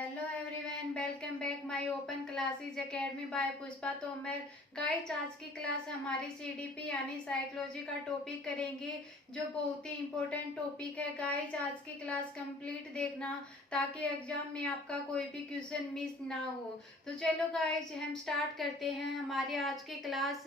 Hello everyone, welcome back my open classes academy by Pushpa Tomar. Guys, आज की class हमारी CDP यानी साइकोलॉजी का टॉपिक करेंगे, जो बहुत ही इंपॉर्टेंट टॉपिक है। गाइस, आज की क्लास कंप्लीट देखना ताकि एग्जाम में आपका कोई भी क्वेश्चन मिस ना हो। तो चलो गाइस, हम स्टार्ट करते हैं हमारी आज की क्लास।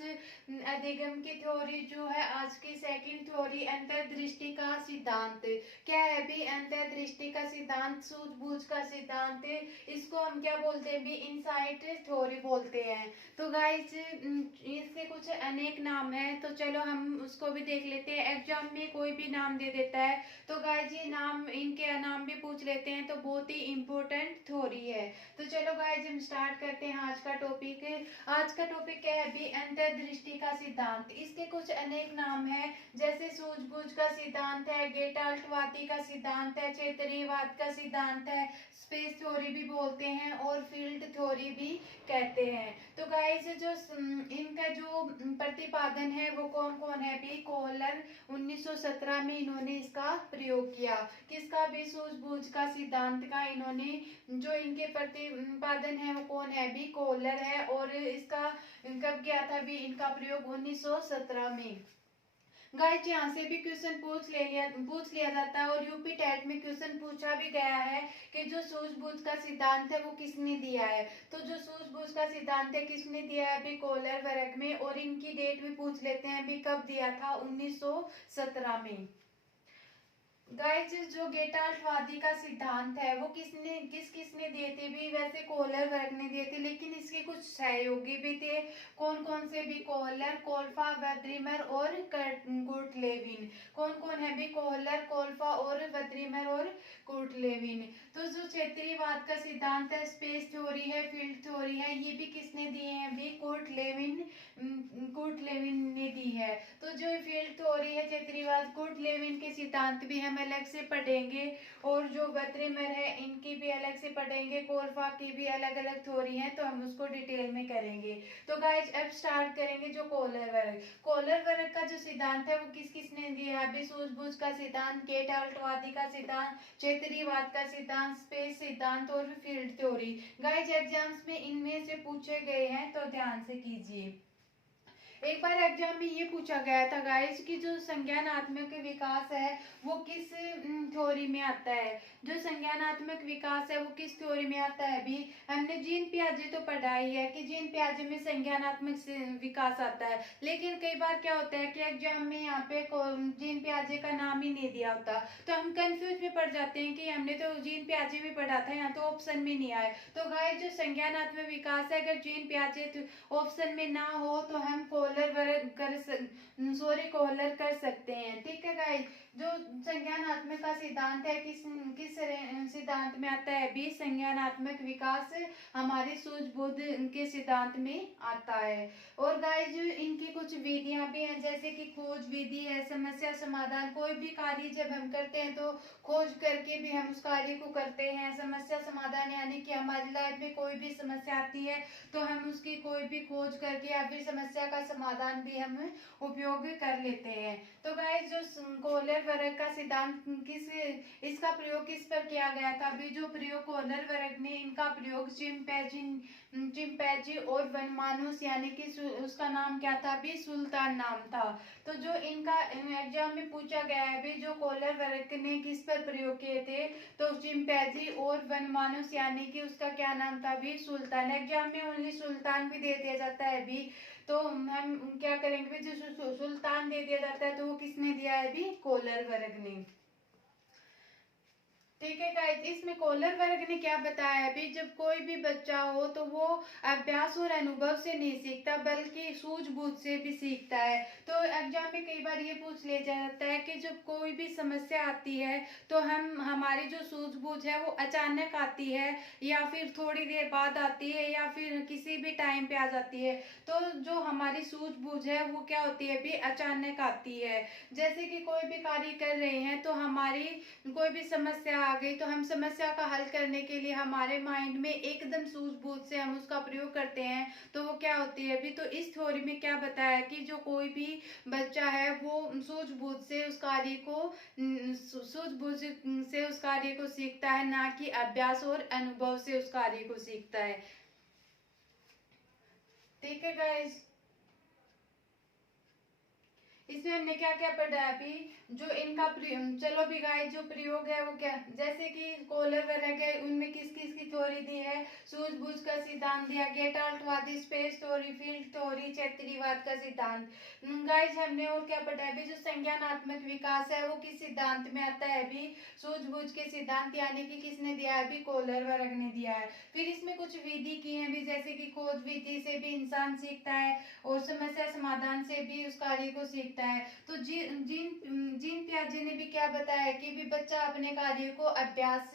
अधिगम की थ्योरी जो है आज की सेकंड थ्योरी, अंतर्दृष्टि का सिद्धांत। क्या है भी अंतर्दृष्टि का सिद्धांत? सूझबूझ का सिद्धांत। इसको हम क्या बोलते हैं भी? इनसाइट थ्योरी बोलते हैं। तो गाइस, इसके कुछ अनेक नाम है, तो चलो हम उसको भी देख लेते हैं। एग्जाम में कोई भी नाम दे देता है, तो गाइस ये नाम, इनके नाम भी पूछ लेते हैं, तो बहुत ही इंपॉर्टेंट थ्योरी है। तो चलो गाइस, हम स्टार्ट करते हैं आज का टॉपिक। आज का टॉपिक क्या है भी? अंतर्दृष्टि का सिद्धांत। इसके कुछ अनेक नाम है, जैसे सूझबूझ का सिद्धांत है, गेटाल्टवादी का सिद्धांत है, क्षेत्रीयवाद का सिद्धांत है, स्पेस थ्योरी भी बोलते हैं और फील्ड थ्योरी भी कहते हैं। तो गाइस, जो इनका जो प्रतिपादन है वो कौन कौन है भी? कोहलर 1917 में इन्होंने इसका प्रयोग किया। किसका भी? सूझबूझ का सिद्धांत का इन्होंने, जो इनके प्रतिपादन है वो कौन है भी? कोहलर है। और इसका कब किया था भी इनका प्रयोग? 1917 में। गाइस, यहाँ से भी क्वेश्चन पूछ लिया जाता है, और यूपी टेट में क्वेश्चन पूछा भी गया है कि जो सूझबूझ का सिद्धांत है वो किसने दिया है। तो जो सूझबूझ का सिद्धांत है किसने दिया है भी? कोहलर वर्ग में। और इनकी डेट भी पूछ लेते हैं भी, कब दिया था? 1917 में। गाइस, जो गेटाल्टवादी का सिद्धांत है वो किसने दिए थे भी? वैसे कोहलर वर्ग ने दिए थे, लेकिन इसके कुछ सहयोगी भी थे। कौन कौन से भी? कोहलर, कोल्फा, वेद्रीमर और कुर्टलेविन। कौन कौन है भी? कोहलर, कोल्फा और वेद्रीमर और कुर्टलेविन। तो जो क्षेत्रीयवाद का सिद्धांत है, स्पेस थ्योरी है, फील्ड थ्योरी है, ये भी किसने दिए हैं भी? कुर्टलेविन ने दी है। तो जो फील्ड थ्योरी है, क्षेत्रीयवाद, कुर्टलेविन के सिद्धांत भी हम अलग से पढ़ेंगे, और जो वेद्रीमर है इनकी भी अलग से पढ़ेंगे, कोल्फा की भी अलग अलग थ्योरी है, तो हम उसको डिटेल में करेंगे। तो गाइस, अब स्टार्ट करेंगे जो कोहलर वर्ग। कोहलर वर्ग का जो सिद्धांत है वो किसने दिया है भी? सूझबूझ का सिद्धांत, गेटाल्टवादी का सिद्धांत, क्षेत्रीयवाद का सिद्धांत, स्पेस सिद्धांत और फील्ड थ्योरी। गाइस, एग्जाम्स में इनमें से पूछे गए हैं, तो ध्यान से कीजिए। एक बार एग्जाम में ये पूछा गया था गाइस कि जो संज्ञानात्मक विकास है वो किस थ्योरी में आता है। जो संज्ञानात्मक विकास है वो किस थ्योरी में आता है भी? हमने जीन पियाजे तो पढ़ा ही है कि जीन पियाजे में संज्ञानात्मक विकास आता है, लेकिन कई बार क्या होता है कि एग्जाम में यहाँ पे जीन पियाजे का नाम ही नहीं दिया होता, तो हम कंफ्यूज में पड़ जाते हैं कि हमने तो जीन पियाजे भी पढ़ा था, यहाँ तो ऑप्शन में नहीं आए। तो गाइस, जो संज्ञानात्मक विकास है, अगर जीन पियाजे ऑप्शन में ना हो तो हम कोहलर कर सकते हैं। ठीक है गाइस, जो संज्ञानात्मक का सिद्धांत है किस किस सिद्धांत में आता है भी? संज्ञानात्मक विकास हमारे सूझबूझ के सिद्धांत में आता है। और गाइस, जो इनकी कुछ विधियां भी हैं, जैसे कि खोज विधि है, समस्या समाधान। कोई भी कार्य जब हम करते हैं तो खोज करके भी हम उस कार्य को करते हैं। समस्या समाधान यानी कि हमारी लाइफ में कोई भी समस्या आती है तो हम उसकी कोई भी खोज करके या फिर समस्या का समाधान भी हम उपयोग कर लेते हैं। तो गाइस, जो कोहलर वर्ग का सिद्धांत इसका प्रयोग किस पर किया गया था भी? जो प्रयोग कोहलर वर्ग ने, इनका प्रयोग चिंपैंजी और वनमानुस यानी कि उसका नाम क्या था भी? सुल्तान नाम था। तो जो इनका एग्जाम में पूछा गया है भी, जो कोहलर वर्ग ने किस पर प्रयोग किए थे, तो चिंपैंजी और वनमानुस यानी कि उसका क्या नाम था भी? सुल्तान। एग्जाम में ओनली सुल्तान भी दे दिया जाता है भी, तो हम क्या करेंगे भी? जो सुल्तान दे दिया जाता है तो वो किसने दिया है भी? कोहलर वर्ग ने। ठीक है गाइस, इसमें कोहलर वर्ग ने क्या बताया भी? जब कोई भी बच्चा हो तो वो अभ्यास और अनुभव से नहीं सीखता, बल्कि सूझबूझ से भी सीखता है। तो एग्जाम में कई बार ये पूछ लिया जाता है कि जब कोई भी समस्या आती है तो हमारी जो सूझबूझ है वो अचानक आती है, या फिर थोड़ी देर बाद आती है, या फिर किसी भी टाइम पे आ जाती है। तो जो हमारी सूझबूझ है वो क्या होती है भी? अचानक आती है। जैसे कि कोई भी कार्य कर रहे हैं तो हमारी कोई भी समस्या आ आ गई तो हम समस्या का हल करने के लिए हमारे माइंड में एकदम सूझबूझ से हम उसका प्रयोग करते हैं, तो वो क्या होती है। अभी तो इस थ्योरी में क्या बताया कि जो कोई भी बच्चा है वो सूझबूझ से उस कार्य को सूझबूझ से उस कार्य को सीखता है, ना कि अभ्यास और अनुभव से उस कार्य को सीखता है। ठीक है गाइस, इसमें हमने क्या क्या पढ़ा है अभी, जो इनका चलो भी गाइस, जो प्रयोग है वो क्या, जैसे कि कोलर वर्ग है उनमें किस किस की थ्योरी दी है, सूझबूझ का सिद्धांत दिया, गेटाल्टवादी, स्पेस थ्योरी, फील्ड थ्योरी, क्षेत्रीवाद का सिद्धांत। गाइस हमने और क्या पढ़ा है अभी, जो संज्ञानात्मक विकास है वो किस सिद्धांत में आता है अभी, सूझबूझ के सिद्धांत, यानी कि किसने दिया है अभी, कोलर वर्ग ने दिया है। फिर इसमें कुछ विधि की है भी, जैसे कि खोज विधि से भी इंसान सीखता है और समस्या समाधान से भी उस कार्य को सीखता है। तो जीन पियाजे ने भी क्या बताया कि भी बच्चा अपने कार्य को अभ्यास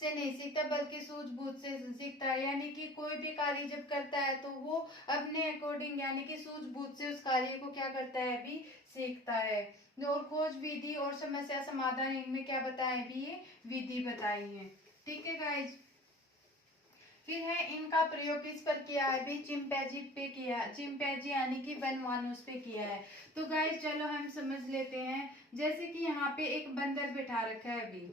से नहीं सीखता बल्कि सूझबूझ से सीखता है, यानी कि कोई भी कार्य जब करता है तो वो अपने अकॉर्डिंग यानी कि सूझबूझ से उस कार्य को क्या करता है अभी, सीखता है। और खोज विधि और समस्या समाधान, इनमें क्या बताया अभी, ये विधि बताई है। ठीक है गाइज, फिर है इनका प्रयोग किस पर किया है अभी, चिंपैंजी पे किया, चिंपैंजी यानी कि वन मानुस पे किया है। तो गाइस चलो हम समझ लेते हैं, जैसे कि यहाँ पे एक बंदर बिठा रखा है अभी,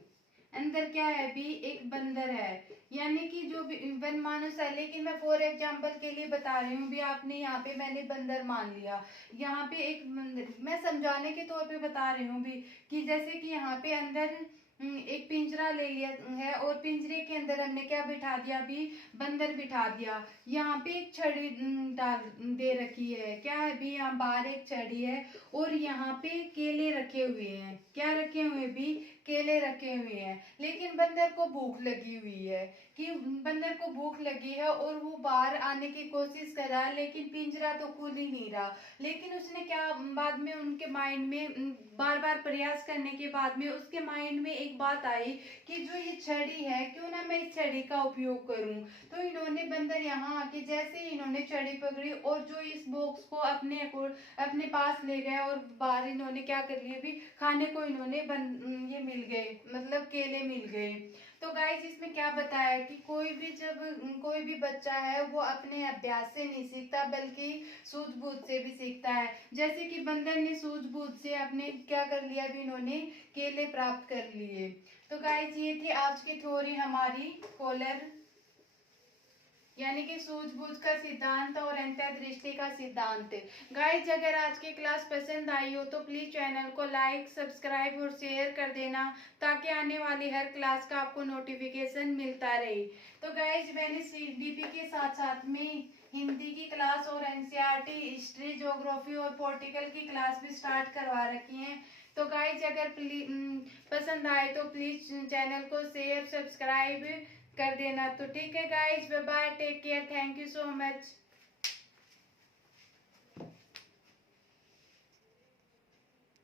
अंदर क्या है अभी, एक बंदर है, यानी कि जो वन मानुस है, लेकिन मैं फॉर एग्जांपल के लिए बता रही हूँ भी, आपने यहाँ पे मैंने बंदर मान लिया, यहाँ पे एक बंदर, मैं समझाने के तौर पे बता रही हूँ भी, कि जैसे कि यहाँ पे अंदर एक पिंजरा ले लिया है और पिंजरे के अंदर हमने क्या बिठा दिया अभी, बंदर बिठा दिया। यहाँ पे एक छड़ी डाल दे रखी है, क्या है अभी, यहाँ बाहर एक छड़ी है और यहाँ पे केले रखे हुए हैं, क्या रखे हुए भी, केले रखे हुए हैं। लेकिन बंदर को भूख लगी हुई है, कि बंदर को भूख लगी है और वो बाहर आने की कोशिश कर रहा है, लेकिन पिंजरा तो खुल ही नहीं रहा। लेकिन उसने क्या, बाद में उनके माइंड में बार बार प्रयास करने के बाद में उसके माइंड में एक बात आई कि जो ये छड़ी है, क्यों ना मैं इस छड़ी का उपयोग करूं। तो इन्होंने बंदर यहाँ आके जैसे ही इन्होंने छड़ी पकड़ी और जो इस बॉक्स को अपने पास ले गए और बाहर इन्होंने क्या कर लिया भी, खाने को इन्होंने ये मिल गए, मतलब केले मिल गए। तो गाइस इसमें क्या बताया कि कोई भी बच्चा है वो अपने अभ्यास से नहीं सीखता बल्कि सूझबूझ से भी सीखता है। जैसे कि बंदर ने सूझबूझ से अपने क्या कर लिया भी, इन्होंने केले प्राप्त कर लिए। तो गाइस ये थी आज की थ्योरी हमारी, कोलर यानी कि सूझबूझ का सिद्धांत और अंतर्दृष्टि का सिद्धांत। गाइज अगर आज की क्लास पसंद आई हो तो प्लीज चैनल को लाइक, सब्सक्राइब और शेयर कर देना, ताकि आने वाली हर क्लास का आपको नोटिफिकेशन मिलता रहे। तो गाइज मैंने सीडीपी के साथ साथ में हिंदी की क्लास और एनसीईआरटी, हिस्ट्री, ज्योग्राफी और पॉलिटिकल की क्लास भी स्टार्ट करवा रखी है। तो गाइज अगर पसंद आए तो प्लीज चैनल को शेयर, सब्सक्राइब कर देना। तो ठीक है guys, bye bye, take care, thank you so much.